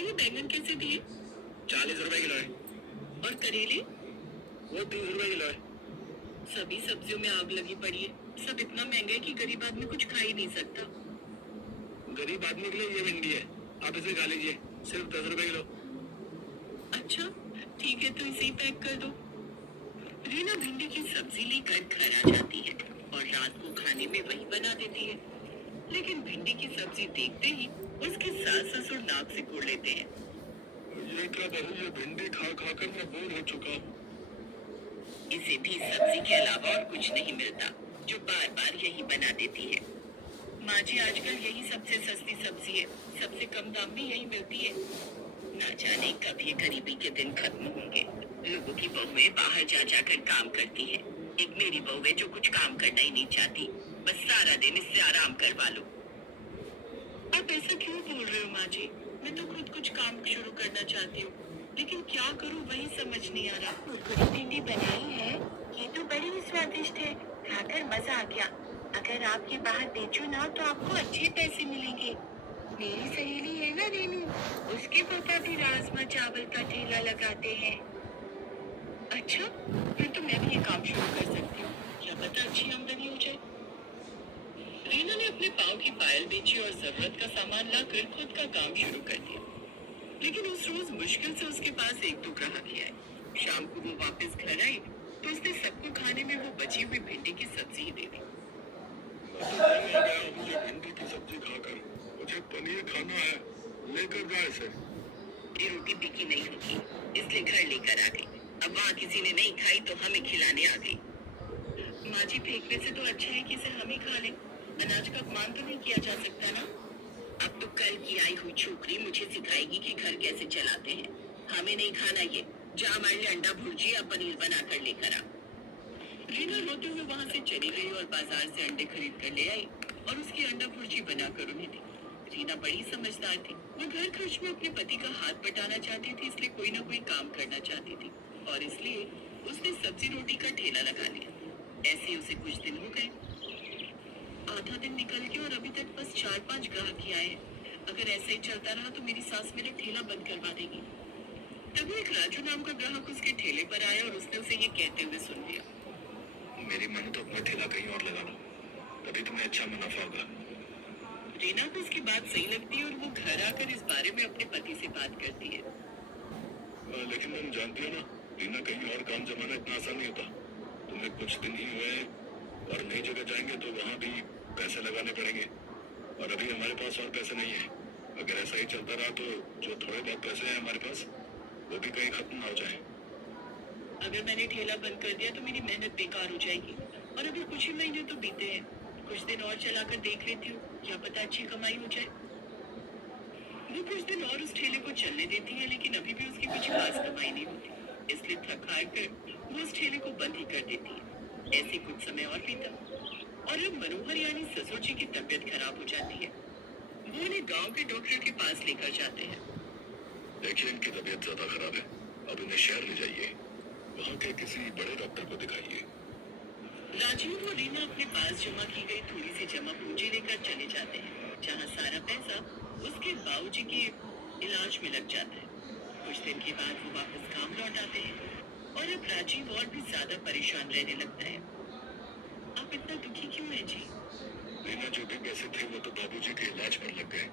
ये बैंगन कैसे दिए? 40 रुपए किलो है। और करेले? वो 30 रुपए किलो है। सभी सब्जियों में आग लगी पड़ी है। सब इतना महंगा है कि गरीब आदमी कुछ खा ही नहीं सकता। गरीब आदमी के लिए ये भिंडी है, आप इसे खा लीजिए, सिर्फ 10 रुपए किलो। अच्छा, ठीक है, तो इसे ही पैक कर दो। रीना भिंडी की सब्जी लेकर घर आ जाती है और रात को खाने में वही बना देती है। लेकिन भिंडी की सब्जी देखते ही उसके सास ससुर नाक सिकोड़ लेते हैं। ये क्या बहू, ये भिंडी खा खा कर मैं बोर हो चुका हूँ। इसे भी सब्जी के अलावा और कुछ नहीं मिलता, जो बार बार यही बना देती है। माँ जी, आजकल यही सबसे सस्ती सब्जी है, सबसे कम दाम में यही मिलती है। ना जाने कब ये गरीबी के दिन खत्म होंगे। लोगों की बहुएं बाहर जा जाकर काम करती है। एक मेरी बहू है जो कुछ काम करना ही नहीं चाहती, बस सारा दिन इससे आराम करवा लो। आप ऐसा क्यों बोल रहे हो माँ जी? मैं तो खुद कुछ काम शुरू करना चाहती हूँ, लेकिन क्या करूँ वही समझ नहीं आ रहा। कुरकुरी भिंडी बनाई है, ये तो बड़ी ही स्वादिष्ट है, खाकर मजा आ गया। अगर आप ये बाहर बेचो ना तो आपको अच्छे पैसे मिलेंगे। मेरी सहेली है ना रेनू, उसके पापा भी राजमा चावल का ठेला लगाते हैं। अच्छा, फिर तो मैं भी ये काम शुरू कर सकती हूँ, क्या पता अच्छी आमदनी हो जाए। रीना ने अपने पाँव की पायल बेची और जरूरत का सामान लाकर खुद का काम शुरू कर दिया। लेकिन उस रोज मुश्किल से उसके पास एक दो ग्राहक ही आए। शाम को वो वापस घर आई तो उसने सबको खाने में वो बची हुई भिंडी की सब्जी ही दे दी। मैं तो बोर हो गया हूँ ये भिंडी की सब्जी खाकर, मुझे पनीर खाना है, लेकर जा इसे। ये रोटी बिकी नहीं होगी, इसलिए घर लेकर आ गई। अब वहाँ किसी ने नहीं खाई तो हमें खिलाने आ गई। माँ जी, फेंकने से तो अच्छा है कि इसे हम ही खा लें। अनाज का अपमान तो नहीं किया जा सकता ना। अब तो कल की आई हुई छोकरी मुझे सिखाएगी कि घर कैसे चलाते हैं। हमें नहीं खाना ये। जा हमारे लिए अंडा भुर्जी या पनीर बना कर लेकर आ। रीना रोते हुए वहाँ से चली गई और बाजार से अंडे खरीद कर ले आई और उसकी अंडा भुर्जी बनाकर उन्हें दी। रीना बड़ी समझदार थी। वो घर खर्च में अपने पति का हाथ बटाना चाहती थी, इसलिए कोई ना कोई काम करना चाहती थी और इसलिए उसने सब्जी रोटी का ठेला लगा लिया। ऐसे ही उसे कुछ दिन हो गए। आधा दिन निकल गया और अभी तक बस 4-5 ग्राहक ही आए हैं। अगर ऐसे ही चलता रहा तो मेरी सास मेरा ठेला बंद करवा देगी। तभी एक राजू नाम का ग्राहक उसके ठेले पर आया और उसने उसे ये कहते हुए सुन लिया। मेरी मन तो अपना ठेला कहीं और लगा लो, तभी तुम्हें अच्छा मुनाफा होगा। रीना को उसकी बात सही लगती है और वो घर आकर इस बारे में अपने पति से बात करती है। लेकिन तुम जानती हो ना, रीना कहीं और काम जमाना इतना आसान नहीं होता। तुम्हें कुछ दिन ही हुए हैं और नई जगह जाएंगे तो वहाँ भी पैसे लगाने पड़ेंगे, और अभी हमारे पास और पैसे नहीं है। अगर ऐसा ही चलता रहा तो जो थोड़े बहुत पैसे हैं हमारे पास, वो भी कहीं खत्म ना हो जाए। अगर मैंने ठेला बंद कर दिया तो मेरी मेहनत बेकार हो जाएगी और अभी कुछ ही महीने तो बीते हैं। कुछ दिन और चलाकर देख लेती हूँ, क्या पता अच्छी कमाई हो जाए। वो कुछ दिन और उस ठेले को चलने देती है, लेकिन अभी भी उसकी कुछ खास कमाई नहीं होती, इसलिए थक हार कर वो उस ठेले को बंद ही कर देती है। ऐसे कुछ समय और बीता और अब मनोहर यानी ससुर जी की तबीयत खराब हो जाती है। वो उन्हें गांव के डॉक्टर के पास लेकर जाते हैं। देखिए, इनकी तबीयत ज्यादा खराब है, अब इन्हें शहर ले जाइए, वहाँ के किसी बड़े डॉक्टर को दिखाइए। राजीव और रीना अपने पास जमा की गई थोड़ी सी जमा पूंजी लेकर चले जाते हैं, जहाँ सारा पैसा उसके बाबूजी के इलाज में लग जाता है। कुछ दिन के बाद वो वापस गांव लौट आते हैं और अब राजीव और भी ज्यादा परेशान रहने लगता है। आप इतना दुखी क्यों हैं जी? रीना, जो भी पैसे थे वो तो बाबूजी के इलाज पर लग गए,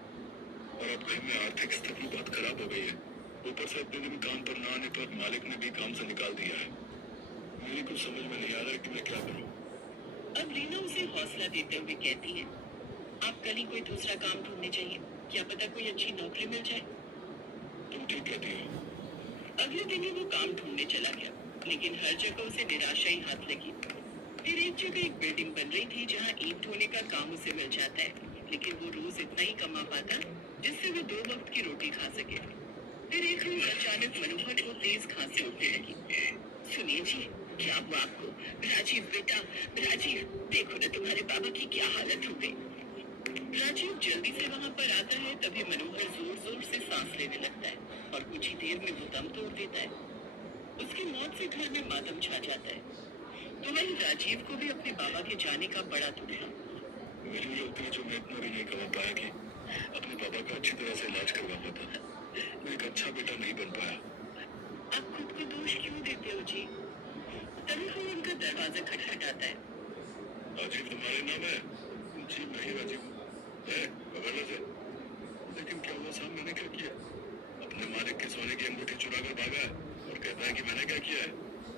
और अब घर में आर्थिक स्थिति बहुत खराब हो गई है। ऊपर से इतने दिन काम पर न आने पर मालिक ने भी काम से निकाल दिया है। मेरी कुछ समझ में नहीं आ रहा है कि मैं क्या करूं। अब रीना उसे हौसला देते हुए कहती है, आप कल ही कोई दूसरा काम ढूंढने चाहिए, क्या पता कोई अच्छी नौकरी मिल जाए। तुम ठीक कहती हो। अगले दिन ही वो काम ढूंढने चला गया, लेकिन हर जगह उसे निराशा ही हाथ लगी। फिर एक जगह एक बिल्डिंग बन रही थी जहाँ ईंट ढोने का काम उसे मिल जाता है, लेकिन वो रोज इतना ही कमा पाता जिससे वो 2 वक्त की रोटी खा सके। फिर एक रोज अचानक मनोहर को तेज खांसी उठने लगी। सुनिए जी, क्या हुआ आपको? राजीव बेटा, राजीव, देखो ना तुम्हारे बाबा की क्या हालत हो गई। राजीव जल्दी से वहाँ पर आता है, तभी मनोहर जोर जोर से सांस लेने लगता है और कुछ ही देर में वो दम तोड़ देता है। उसकी मौत से घर में मातम छा जाता है। तो वही राजीव को भी अपने बाबा के जाने का बड़ा दुख था। मेरी गलती है जो मैं इतना भी नहीं कमा पाया कि अपने पापा का अच्छी तरह से इलाज करवा पाता।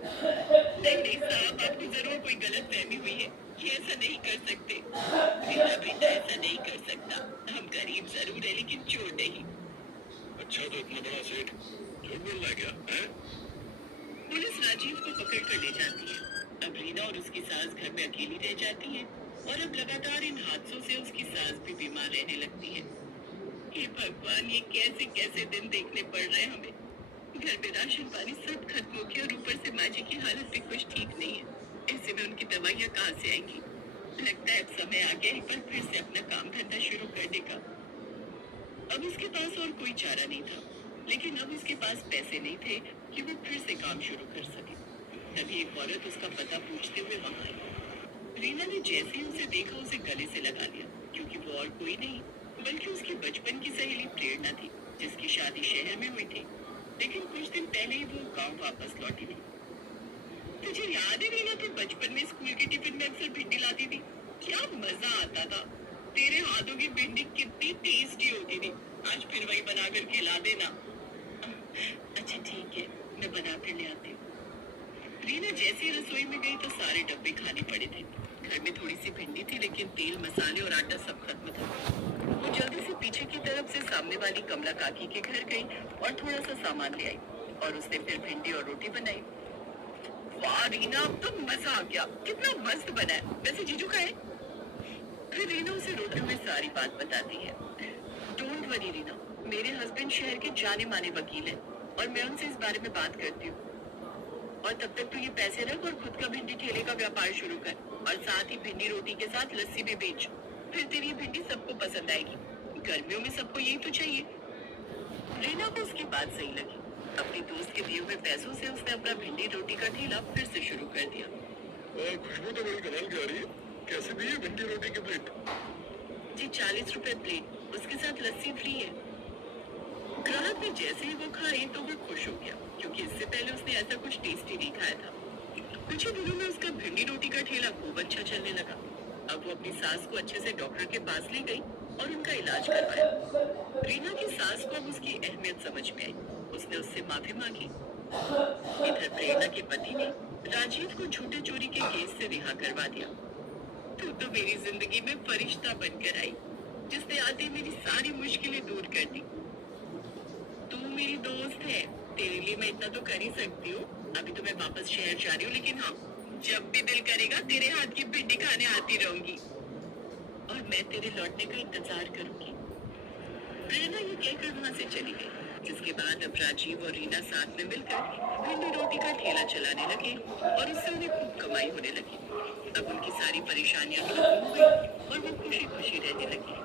नहीं नहीं साहब, आपको जरूर कोई गलत फहमी हुई है। ये ऐसा नहीं कर सकते। मेरा बेटा ऐसा नहीं कर सकता। हम गरीब जरूर है लेकिन चोर नहीं। अच्छा तो इतना बड़ा सेठ झूठ बोल रहा है क्या है? पुलिस राजीव को पकड़ कर ले जाती है। अब रीना और उसकी सास घर में अकेली रह जाती है और अब लगातार इन हादसों से उसकी सास भी बीमार रहने लगती है। हे भगवान, ये कैसे कैसे दिन देखने पड़ रहे हैं हमें। घर में राशन पानी सब खत्म हो गया और ऊपर से माँ जी की हालत भी कुछ ठीक नहीं है। ऐसे में उनकी दवाइयाँ कहाँ से आएंगी। लगता है अब समय आ गया एक बार फिर से अपना काम धंधा शुरू करने का। अब उसके पास और कोई चारा नहीं था, लेकिन अब उसके पास पैसे नहीं थे कि वो फिर से काम शुरू कर सके। तभी एक औरत उसका पता पूछते हुए वहां आई। रीना ने जैसे ही उसे देखा उसे गले से लगा लिया, क्योंकि वो और कोई नहीं बल्कि उसकी बचपन की सहेली प्रेरणा थी, जिसकी शादी शहर में हुई थी, लेकिन कुछ दिन पहले ही वो गांव वापस लौटी थी। तुझे याद है रीना, तू बचपन में स्कूल के टिफिन में अक्सर भिंडी लाती थी। क्या मजा आता था। तेरे हाथों की भिंडी कितनी टेस्टी होती थी। आज फिर वही बना कर खिला देना। अच्छा ठीक है, मैं बना कर ले आती हूँ। रीना जैसे ही रसोई में गई तो सारे डब्बे खाली पड़े थे। घर में थोड़ी सी भिंडी थी, लेकिन तेल मसाले और आटा सब खत्म था। वो जल्दी से पीछे की तरफ से सामने वाली कमला काकी के घर गई और थोड़ा सा सामान ले आई और उसने फिर भिंडी और रोटी बनाई। वाह रीना, अब तो मजा आ गया। कितना मस्त बना है। वैसे जीजू का है? फिर रीना उसे रोते हुए सारी बात बताती है। डोंट वरी रीना, मेरे हस्बैंड शहर के जाने माने वकील हैं और मैं उनसे इस बारे में बात करती हूँ। और तब तक तो ये पैसे रख और खुद का भिंडी ठेले का व्यापार शुरू कर और साथ ही भिंडी रोटी के साथ लस्सी भी बेच। फिर तेरी भिंडी सबको पसंद आएगी। गर्मियों में सबको यही तो चाहिए। रीना को उसकी बात सही लगी। अपनी दोस्त के दिए हुए पैसों से उसने अपना भिंडी रोटी का ठेला फिर से शुरू कर दिया। और खुशबू तो बड़ी कमाल की आ रही है। कैसे दी है भिंडी रोटी की प्लेट? जी 40 रुपए प्लेट, उसके साथ लस्सी फ्री है। ग्राहक ने जैसे ही वो खाई तो वो खुश हो गया, क्योंकि इससे पहले उसने ऐसा कुछ टेस्टी नहीं खाया था। कुछ ही दिनों में उसका भिंडी रोटी का ठेला खूब अच्छा चलने लगा। अब वो अपनी सास को अच्छे से डॉक्टर के पास ले गई और उनका इलाज करवाया। रीना की सास को अब उसकी अहमियत समझ में आई। उसने उससे माफी मांगी। इधर प्रेरणा के पति ने राजीव को झूठे चोरी के केस से रिहा करवा दिया। तू तो मेरी जिंदगी में फरिश्ता बनकर आई, जिसने आते मेरी सारी मुश्किलें दूर कर दी। तू मेरी दोस्त है, तेरे लिए मैं इतना तो कर ही सकती हूँ। अभी तो मैं वापस शहर जा रही हूँ, लेकिन हाँ, जब भी दिल करेगा तेरे हाथ की भिंडी खाने आती रहूंगी और मैं तेरे लौटने का इंतजार करूंगी। प्रेरणा ये कहकर वहाँ से चली गई, जिसके बाद अब राजीव और रीना साथ में मिलकर भिंडी रोटी का ठेला चलाने लगे और उससे उन्हें खूब कमाई होने लगी। अब उनकी सारी परेशानियां खत्म हो गई और वो खुशी खुशी रहने लगी।